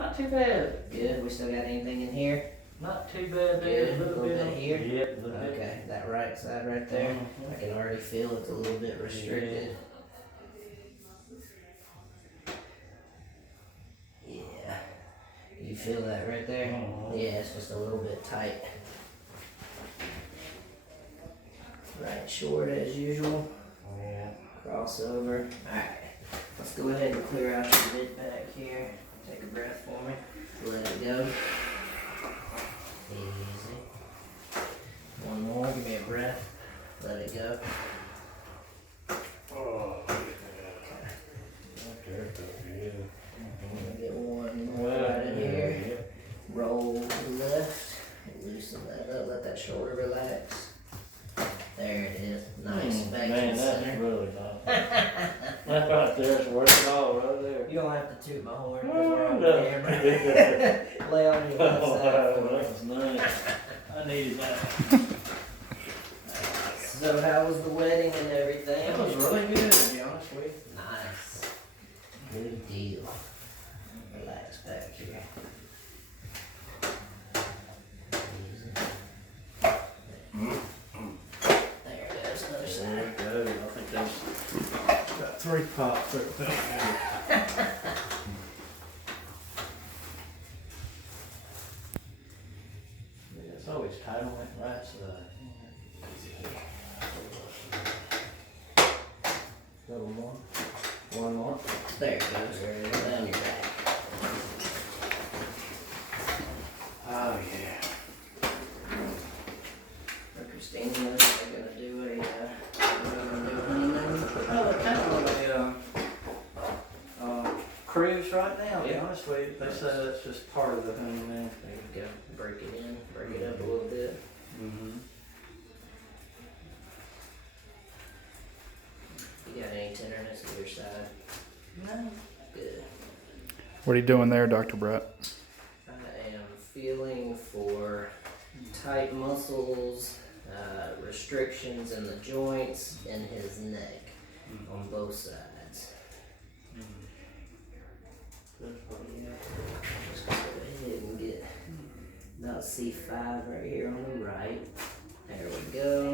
Not too bad. Good. We still got anything in here? Not too bad there. Good. A little bit here? Yeah, a little bit. Okay, that right side right there. Mhm. I can already feel it's a little bit restricted. Yeah. You feel that right there? Mhm. Yeah, it's just a little bit tight. Right short as usual. Yeah. Crossover. Alright. Let's go ahead and clear out your mid back here. Take a breath for me. Let it go. Easy. One more. Give me a breath. Let it go. Oh, yeah. Okay. I'm gonna get one more right in here. Yeah. Roll to the left. Loosen that up. Let that shoulder relax. There it is. Nice. Back Man, to the that's center. really nice. That right there's worth it all right there. You don't have to toot my horn because Oh, we're on no. camera. Lay on your left Oh, side for me. that was nice. I needed that. So how was the wedding and everything? That was really good, to be honest with you. Nice. Good deal. Relax back here. Easy. There it goes, another side. There we go. I think that's got 3 pops there. It's always tight on that right side. Couple more. One more. There it goes. Down your back. Oh yeah. For Christina, they're gonna do a honeymoon. Oh, they're kind of on a cruise right now, to be Yeah. honest with you. They said it's just part of the honeymoon. There you go. Break it in, break it up a little bit. Mm-hmm. You got any tenderness on your side? No. Good. What are you doing there, Dr. Brett? I am feeling for tight muscles, restrictions in the joints in his neck on both sides. Just go ahead and get about C5 right here on the right. There we go.